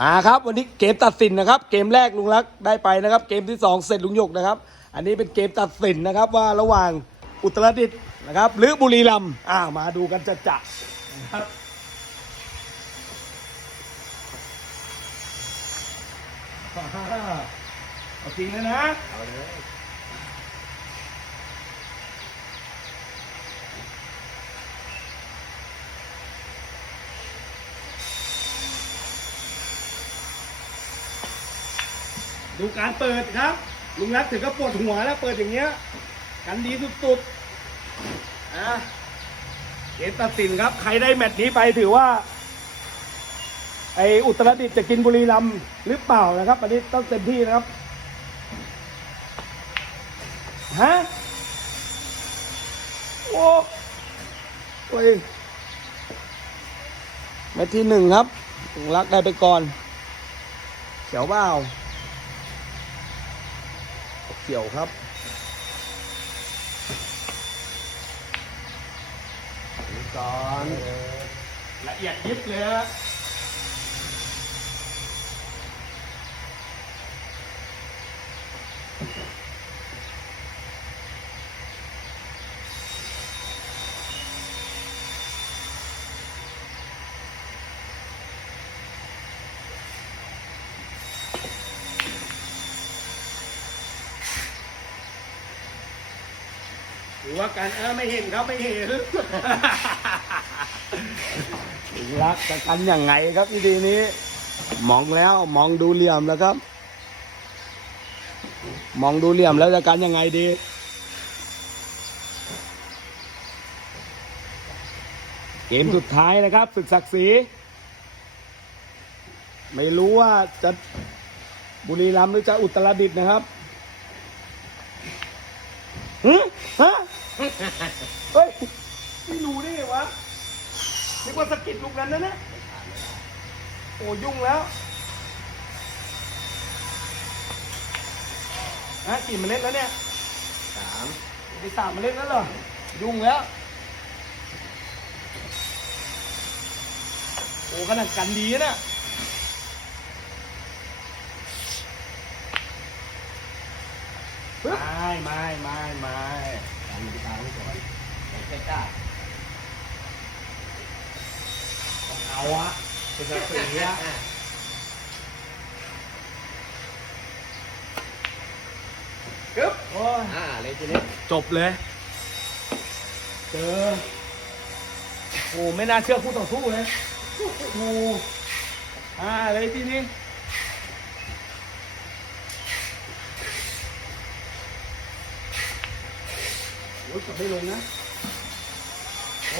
มาครับวันนี้เกมตัดสินนะครับ เกมแรกลุงรักได้ไปนะครับ เกมที่สองเสร็จลุงหยกนะครับ อันนี้เป็นเกมตัดสินนะครับว่าระหว่างอุตรดิตถ์นะครับ หรือบุรีรัมย์อ่ามาดูกันจะจะนะครับเอาจริงเลยนะ เอาเลย ดูการเปิดครับ ลุงรักถึงก็ปวดหัวแล้วเปิดอย่างเงี้ย กันดีสุดๆอะเกมตัดสินครับ ใครได้แมตช์นี้ไปถือว่า ไออุตรดิตถ์จะกินบุรีรัมย์หรือเปล่านะครับ อันนี้ต้องเต็มที่นะครับ ฮะ โอ้โอ้ยแมตช์ที่หนึ่งครับลุงรักได้ไปก่อน เขียวเปล่า เกี่ยวครับดูก่อนละเอียดยิบเลยฮะือว่าการเออไม่เห็นครับไม่เห็นรักจะกันย่างไงครับทีนี้ มองแล้วมองดูเหลี่ยมแล้วครับ มองดูเหลี่ยมแล้วจะกันยังไงดีเกมสุดท้ายนะครับศึกศักดิ์ศรีไม่รู้ว่าจะบุรีรัมย์หรือจะอุตรดิตถ์นะครับหึฮะ เฮ้ยไม่รู้ได้ไงวะนึกว่าสะกิดลูกนั้นนะเนี่ยโอ้ยุ่งแล้วฮะกี่เมล็ดแล้วเนี่ยสามไปสามเมล็ดแล้วเหรอ ยุ่งแล้ว โอ้ขนาดกันดีนะไม่ไม่ไม่ไม่สา มที่ตามไว้ก่อนไม่ใช่กล้าเอาอะเป็นสักสีอะกึ๊บโอ้ยอ่าเลยทีนี้จบเลย เจอ โอ้ไม่น่าเชื่อคู่ต่อสู้เลยโอ้อ่าเลยที่นี้ ยกลับไม่ลงนะโอ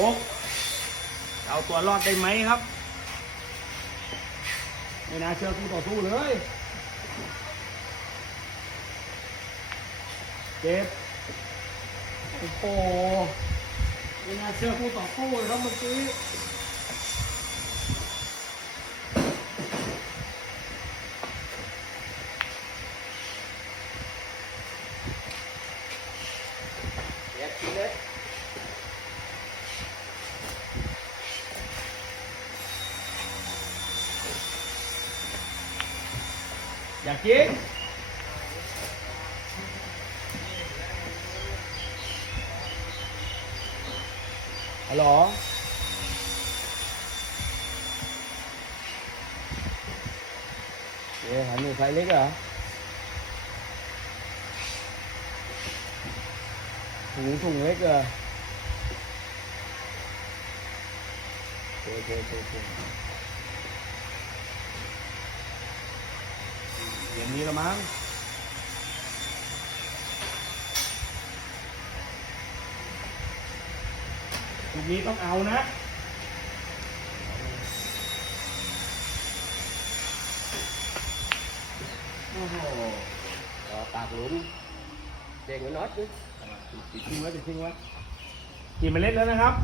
เอาตัวรอดได้ไหมครับไม่น่าเชื่อคู่ต่อสู้เลยเจ็บโอ้โหไม่น่าเชื่อคู่ต่อสู้เลยครับเมื่อกี้ เสียทีเลย อยากกินฮัลโหลเอ๊ะหัน ดี๋ยวนี้ละมั้งทีนี้ต้องเอานะโอ้โหรอปากหลุมเด็กมันน็อตด้วยติดทิ้งไว้ติดทิ้งไว้กี่เมล็ดแล้วนะครับ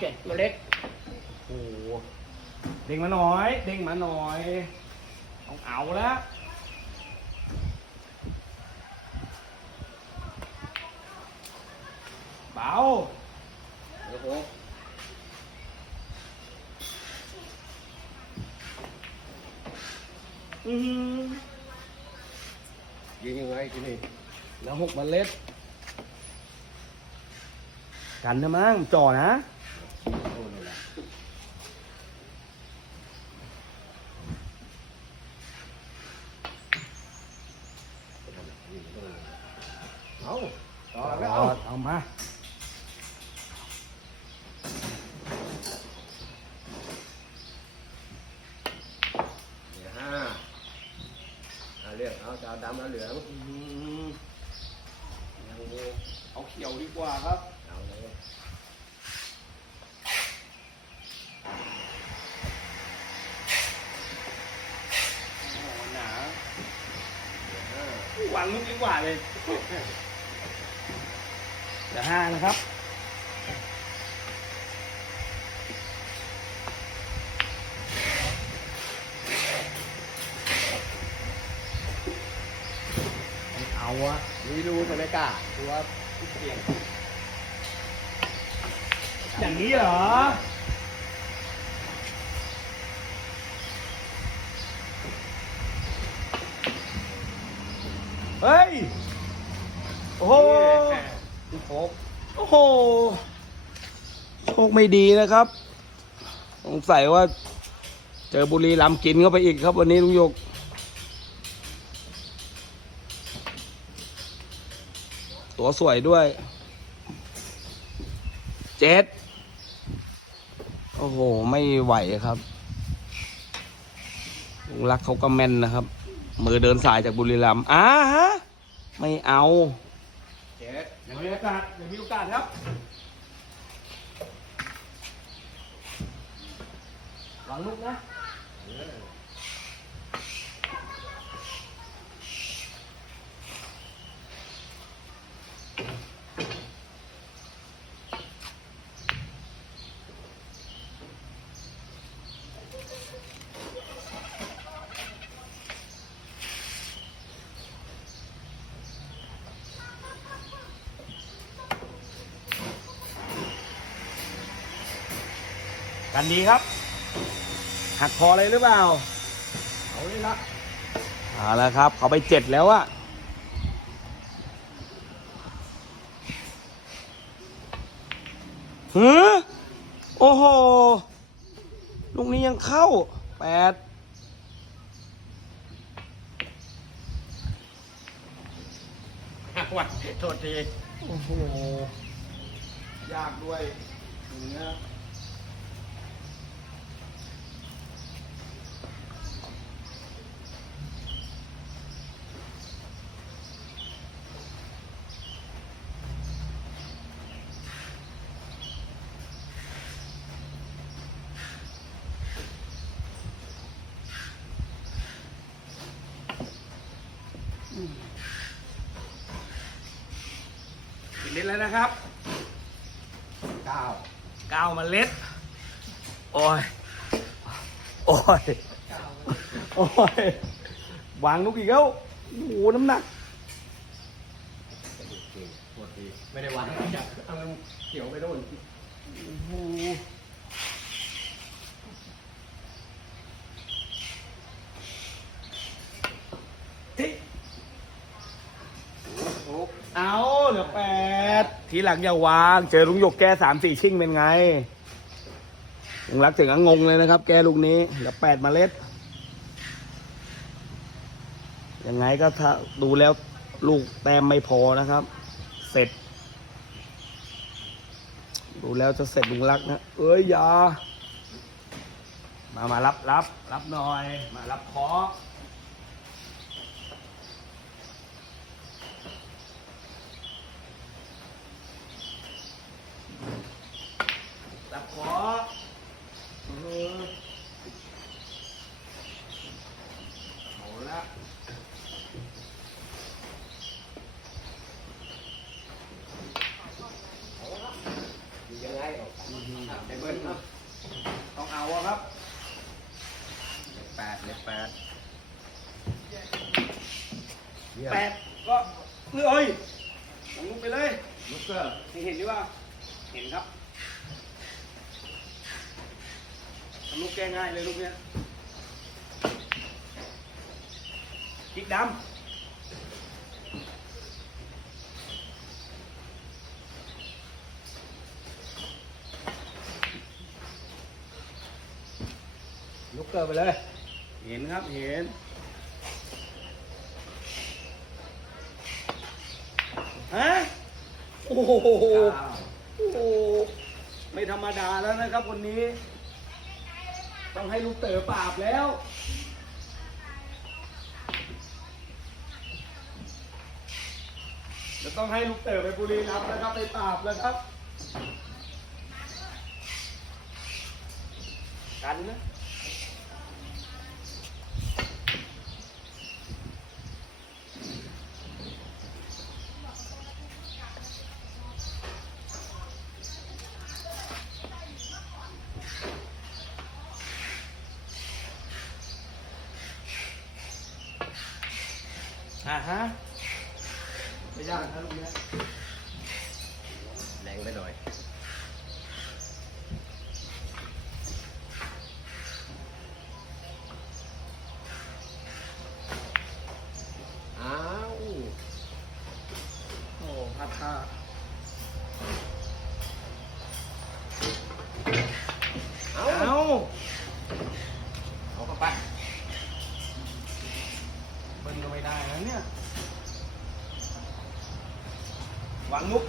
เจ็ดเมล็ดโอ้โหเด้งมาหน่อย เด้งมาหน่อย ต้องเอาแล้วเบาโอ้โหอืมยิงยังไงที่นี่ แล้วหกเมล็ด กันนะมั้งจ่อนะ โอ้นี่แหละเอาต่อแล้ว เอา เอา เอามา เดี๋ยวห้าเอา เลือกเอาจะเอาดำเอาเหลืองอืมเอาเขียวดีกว่าครับ เอาเลยโอ้โหหนาเดี๋ยวห้าวางลูกดีกว่าเลยเดี๋ยวห้านะครับ วะมีรูแต่ไม่กล้าตัวเปลี่ยนอย่างนี้เหรอเฮ้ย โอ้โหโฟกโอ้โห โชคไม่ดีนะครับ สงสัยว่า เจอบุรีรัมกินเข้าไปอีกครับ วันนี้ลุงหยก ตัวสวยด้วย เจ็ด โอ้โห ไม่ไหวครับลุงรักเขาก็แม่นนะครับ มือเดินสายจากบุรีรัมย์อ่าฮะ ไม่เอาเจ็ดอย่างมีโอกาสอย่างมีโอกาสครับหวางลูกนะ กันดีครับ หักคออะไรหรือเปล่าเอาเลยละเอาแล้วครับ เขาไปเจ็ดแล้วอะหือโอ้โห ลูกนี้ยังเข้าแปดวัดโทษที โอ้โห ยากด้วยอย่างเงี้ย แล้วนะครับเก้าเก้าเมล็ด โอ้ย โอ้ย โอ้ย วางลูกอีกแล้วโอ้โหน้ำหนักโทษทีไม่ได้วางจับเอามันเกี่ยวไปโดนโอ้โห ที่ โอ้ เอาเหลือแปด ทีหลังอย่าวาง เจอลุงหยกแกสามสี่ชิ่งเป็นไงลุงรักถึงงงเลยนะครับ แกลูกนี้เหลือแปดเมล็ดยังไงก็ถ้าดูแล้วลูกแต้มไม่พอนะครับ เสร็จ ดูแล้วจะเสร็จลุงรักนะเอ้ยอย่ามามารับรับรับหน่อย มารับเคอรับเคอเออเอาละ มียังไงออกไปเบิ้ลเนาะ ต้องเอาอะครับ เลขแปดเลขแปดเยี่ยม แปดก็เอ้ยลงลูกไปเลย ลูกเกอร์ เห็นเห็นหรือเปล่าเห็นครับทำลูกแก้ง่ายเลยลูกเนี้ย กิ๊กดำลุกเกิดไปเลย เห็นครับ เห็น ฮะ โอ้โห โอ้โห ไม่ธรรมดาแล้วนะครับคนนี้ ต้องให้ลูกเต๋อปราบแล้ว จะต้องให้ลูกเต๋อไปบุรีรัมย์นะครับไปปราบแล้วครับ กันนะอ่าฮะ ไม่ยากนะลูกเนี้ยแรงไปหน่อย อ้าว โอ้พัดท่า เอา เอา เอาเข้าไป เบิ้ลก็ไม่ได้นะเนี่ยหวังลุก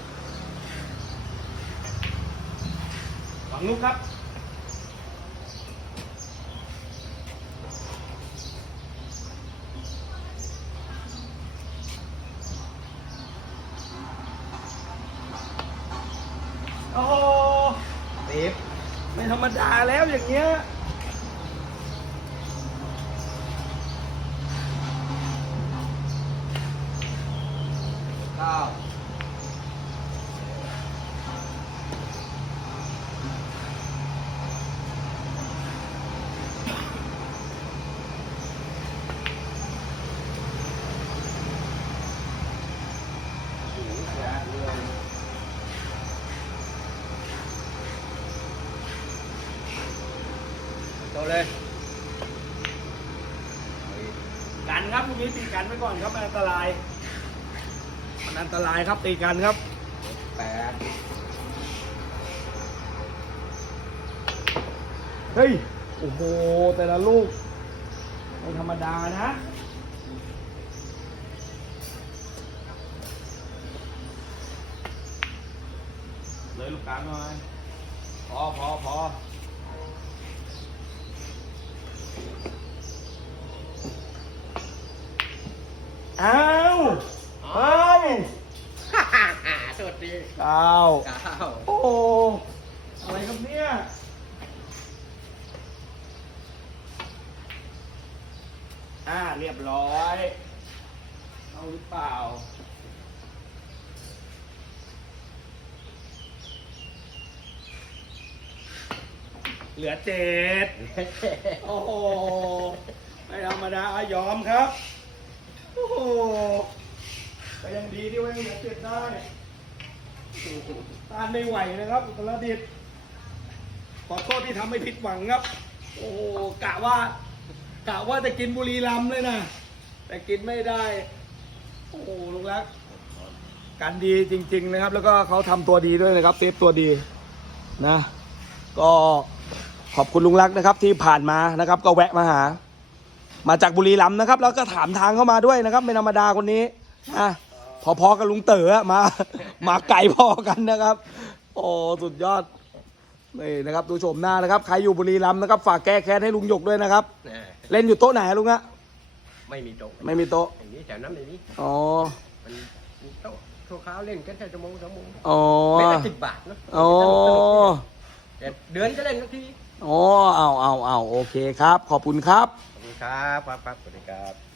หวังลุกครับ โอ้โหตีบไม่ธรรมดาแล้วอย่างเงี้ย เก้า โต เลยกันครับพรุ่งนี้ตีกันไว้ก่อนครับมันอันตรายมันอันตรายครับตีกันครับแปดเฮ้ยโอ้โหแต่ละลูกไม่ธรรมดานะเลยลูกกลางหน่อยพอพอพอ อ้าวเฮ้ยฮ่าฮ่าฮ่าสวัสดีอ้าวเก้าโอ้โหอะไรครับเนี่ยอ่าเรียบร้อยเอาหรือเปล่าเหลือเจ็ด โอ้โห ไม่ธรรมดายอมครับ โอ้โหก็ยังดีที่ว่ายังเหลือเจ็ดได้ต้านไม่ไหวนะครับอุตรดิตถ์ขอโทษที่ทำให้ผิดหวังครับ โอ้โหกะว่ากะว่าจะกินบุรีรัมย์เลยนะแต่กินไม่ได้ โอ้โหลุงรักการดีจริง ๆ นะครับ แล้วก็เขาทำตัวดีด้วยนะครับเซฟตัวดีนะ ก็ขอบคุณลุงรักนะครับที่ผ่านมานะครับ ก็แวะมาหา มาจากบุรีรัมย์นะครับ แล้วก็ถามทางเข้ามาด้วยนะครับ ไม่ธรรมดาคนนี้อะพอๆกับลุงเต๋ออะมา มาไก่พอกันนะครับ โอ้สุดยอดนี่นะครับดูชมหน้านะครับใครอยู่บุรีรัมย์นะครับ ฝากแก้แค้นให้ลุงหยกด้วยนะครับแน่เล่นอยู่โต๊ะไหนอะลุงอะไม่มีโต๊ะไม่มีโต๊ะอย่างนี้แถวนั้นไม่มีอ๋อมันมีโต๊ะชั่วคราวเล่นกันแค่ชั่วโมงสองโมงอ๋อไม่ได้สิบบาทนะอ๋อแต่เดือนก็เล่นสักทีอ๋อเอาเอาเอาโอเคครับ ขอบคุณครับขอบคุณ ครับครับครับสวัสดีครับ